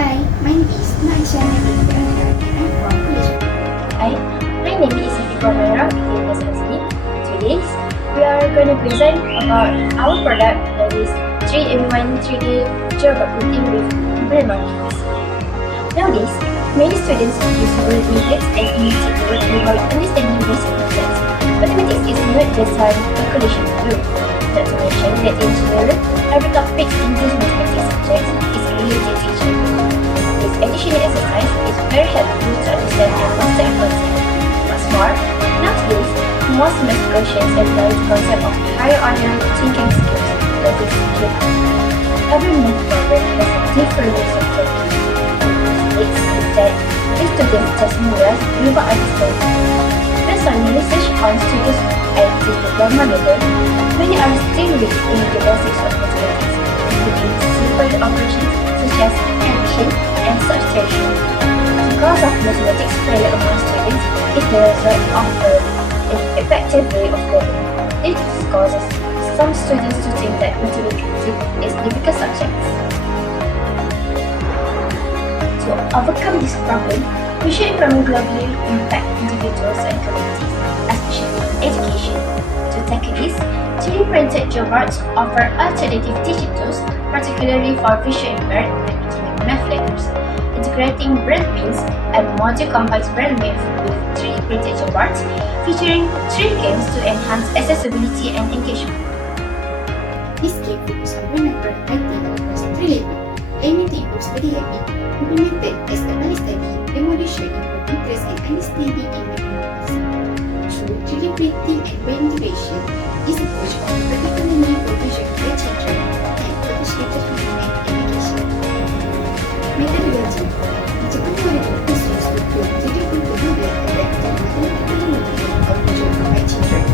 Hi, my name is Naisha and I'm from Malaysia. Hi, my name is Ifiko Today, we are going to present about our product that is 3-in-1 3D geoboard printing with brain monkeys. Nowadays, many students use algorithmics and analytic work without understanding basic concepts. Mathematics is not just a calculation to do. Not to mention that in general, every topic in these mathematics subjects is related to each other. This additional exercise is very helpful to understand and master a concept. What's more, nowadays, most math questions employ the concept of higher order thinking skills, that is geoboards. Every math problem has a different way of solving. It means that the students just memorize without understanding. Based on research on students at the diploma level, many are still weak in the basics of mathematics, including simple operations such as addition and subtraction. The cause of mathematics failure among students is the result of an effective way of learning. This causes some students to think that mathematics is difficult subject. To overcome this problem, we should implement globally impact individuals and communities, especially in education. To tackle this, 3D printed geoboards offer alternative teaching tools, particularly for visually impaired and internet math learners. Integrating braille pins and module combines braille with 3D printed geoboards, featuring 3 games to enhance accessibility and engagement. This game focuses on brain writing across 3 levels, aiming to improve study habit, implemented as a early study, the module should improve interest and understanding in mathematics. Through 3D printing and brain integration, this approach offers particularly for visually impaired children and participated in education. Methodology. The methodology is used to create 3D printed model and vector mathematical modeling of visually impaired children.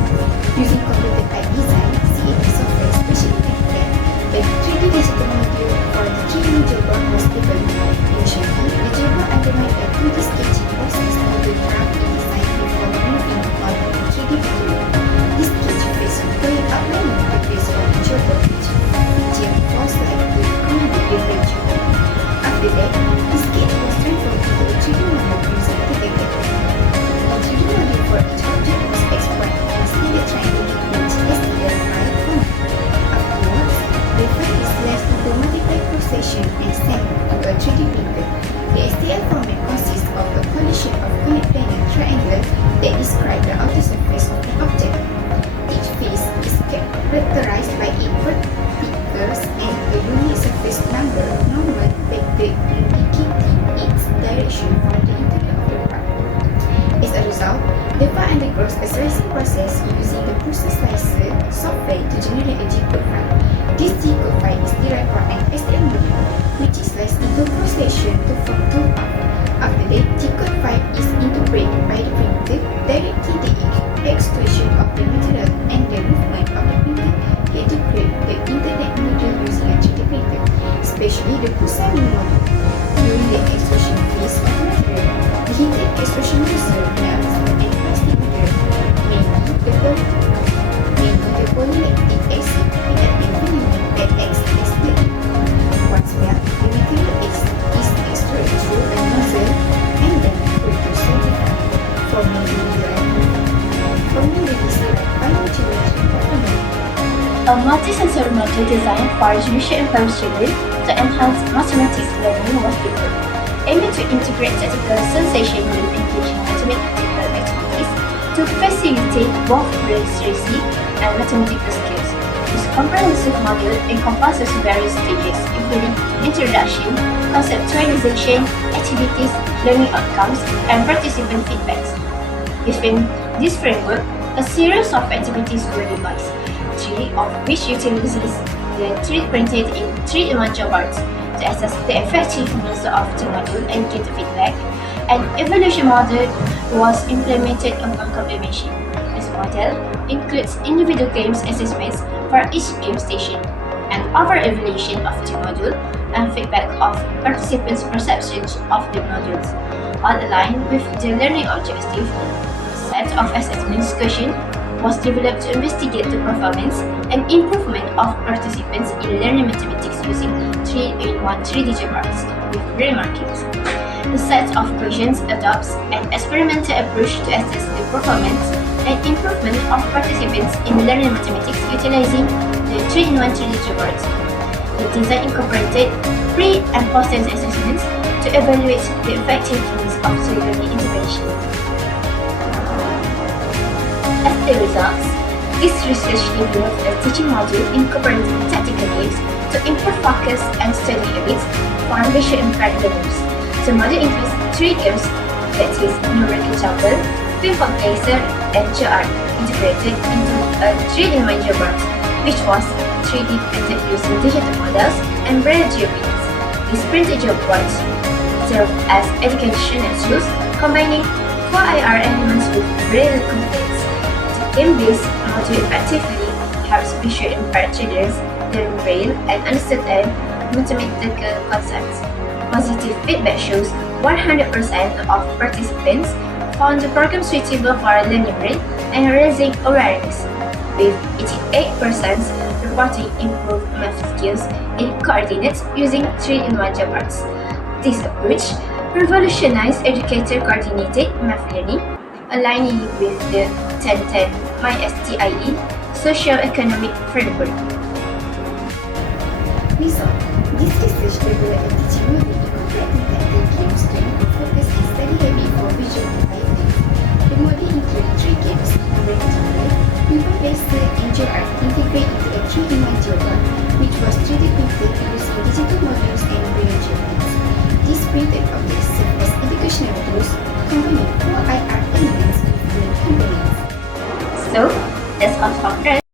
Using computer-type design, CAD software especially MCAD, the 3D digital module for the 3D geoboard was developed. Initially, the geoboard underwent a 2D sketching process to be draft and designed before moving on to the 3D module. This sketch based on clear outlining the base of the geoboard feature 4 slides with common different geoboard. After that, the sketch was transformed into a 3D module using detected. A 3D module for each object was exported in standard triangle image STL file format. Afterwards, the file is sliced into multiple cross-sections and sent to a 3D printer. The STL format consists of a collision of connected triangle that describe the outer surface of the object. Each face is characterized by invert figures and a unique surface number normal vector indicating its direction from the interior of the part. As a result, the file undergoes a slicing process using the process slicer software to generate a G-code file. This G-code file is derived from an STL module, which is sliced into cross-section to form 2 parts. After that, G-code file is interpreted by the printer, directing the extrusion of the material and the movement of the printer head to create the internet module using a 3D printer, especially the programming module. During the extrusion phase of the material, the heated extrusion nozzle melts and plastic material, mainly the polylactic acid reacting filament that acts as the ink. Once melt, the material is extruded through a nozzle and then put to certified, forming the desired final geometry of the model. A multi-sensory module designed for visually impaired children to enhance mathematics learning was developed, aiming to integrate technical sensation with engaging mathematical activities to facilitate both literacy and mathematical skills. This comprehensive module encompasses various stages, including introduction, conceptualization, activities, learning outcomes, and participant feedbacks. Within this framework, a series of activities were devised, 3 of which utilizes the 3D printed in 3-in-1 geoboards to assess the effectiveness of the module and get feedback. An evaluation model was implemented upon completion. This model includes individual games assessments for each game station, an overall evaluation of the module, and feedback of participants' perceptions of the modules, all aligned with the learning objective. Set of assessment questions was developed to investigate the performance and improvement of participants in learning mathematics using 3-in-1 3D geoboards with braille markings. The set of questions adopts an experimental approach to assess the performance and improvement of participants in learning mathematics utilizing the 3-in-1 3D geoboards. The design incorporated pre- and post-test assessments to evaluate the effectiveness of the learning intervention. As the results, this research developed a teaching module incorporating tactical games to improve focus and study habits for visually impaired learners. The module includes 3 games, that is, numerical jumble, pinball laser, and geoart, integrated into a 3-in-1 geoboard, which was 3D printed using digital models and braille geoboards. These printed geoboards serve as educational tools, combining 4 IR elements with braille components. The game-based module effectively helps visually impaired children learn braille and understand mathematical concepts. Positive feedback shows 100% of participants found the program suitable for learning braille and raising awareness, with 88% reporting improved math skills in coordinates using 3-in-1 geoboards. This approach revolutionized educator coordinated math learning, aligning with the 1010 MySTIE socio-economic framework. Result: this research developed a teaching module incorporating tactical games to improve focus and study habit for visual impairment. The module includes 3 games: numerical jumble, pinball laser, and geoart integrated into a 3-in-1 geoboard, which was 3D printed using digital modules and braille geoboards. These printed objects serve as educational tools, combining 4 IR elements with braille components. So, that's all from us.